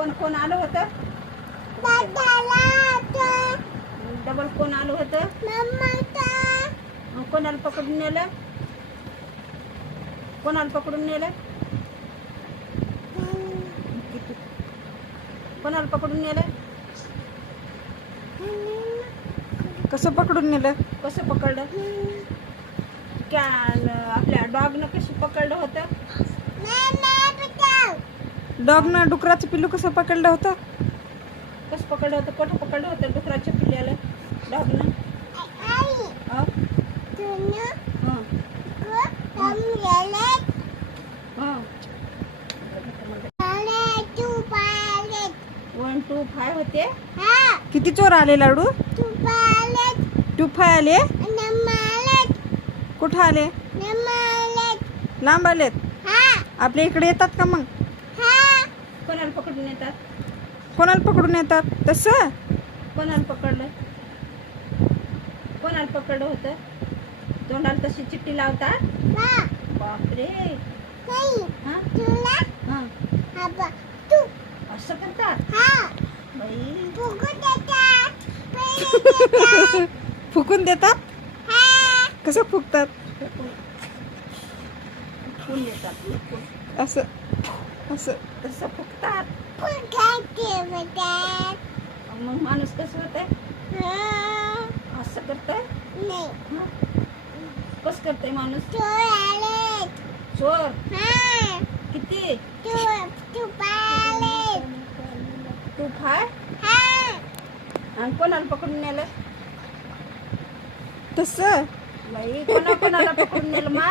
कोण कोण आलं होतं? डबल कोण आलं होतं? कोणाला पकडून नेलं? कोणाला पकडून नेलं? कोणाला पकडून नेलं? कसं पकडून नेलं? कसं पकडलं? क्या आपल्या डॉगनं कशी पकडलं होतं? डॉगनं डुकराचं पिल्लू कसं पकडलं होतं? कसं पकडलं होतं? कुठं पकडलं होतं? डुकराच्या पिल्ल्याला? डॉगनं? हं, हं. वन टू फाय होते? किती चोर आले लाडू? टुफाय आले? कुठं आले? लांब आलेत? आपल्या इकडे येतात का मग कोणाला पकडून येतात कोणाला पकडून येतात? तसं? कोणाला पकडलं? कोणाला पकडलं होतं? तोंडाला तशी चिठ्ठी लावतात? बापरे. हा? हा. असं करतात? बाई. फुकून देतात. कसं फुकतात फुकून देतात. असं. असं तसं फुकतात मग माणूस कसं होतंय? असं करतंय? कसं करतंय माणूस? चोर किती? तू फाय? आणि कोणाला पकडून नेलं? तसं? बाई कोणा कोणाला पकडून नेलं मा?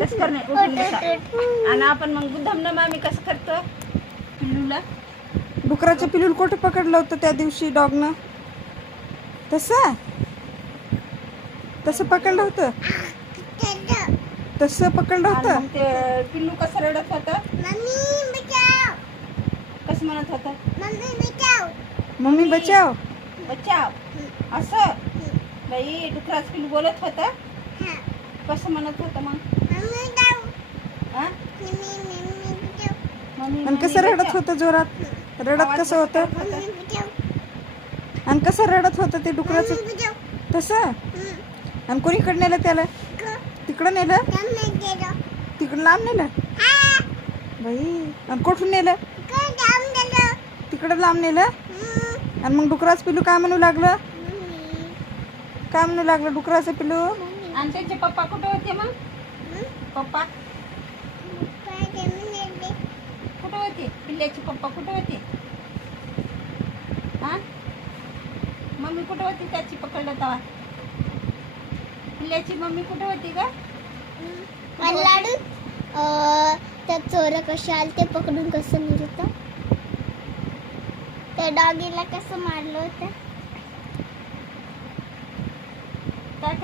कसं करणे उठून बसा. आणि आपण मग धमधम आम्ही कसं करतो? पिल्लूला. डुकराचं पिल्लू कुठं पकडलं होतं त्या दिवशी डॉगनं? तसं? तसं पकडलं होतं? तसं पकडलं आणि होतं? मग ते पिल्लू कसं रडत होतं? कसं म्हणत होतं? मम्मी बचाव. बचाव. असं? बाई डुकराच पिल्लू बोलत होतं? कसं म्हणत होतं मग? आणि कसं मम्मी रडत. होतं जोरात? रडत कसं होतं? आणि कसं रडत होतं ते डुकराचं? तसं? आणि कोणीकडे नेलं त्याला? तिकडं नेलं? तिकडं लांब नेलं? बाई आणि कुठून नेलं? तिकडं लांब नेलं? आणि मग डुकराचं पिल्लू काय म्हणू लागलं? काय म्हणू लागलं डुकराचं पिल्लू? आणि त्यांचे पप्पा कुठे होते मग? पप्पा? कुठे होते? पिल्ल्याचे पप्पा कुठे होते? हा? मम्मी कुठे होती? त्याची पकडलं तेव्हा पिल्ल्याची मम्मी कुठे होती का लाडू त्या चोर कसे आले ते पकडून कसं होतं त्या डॉगीला कसं मारलं होतं? काय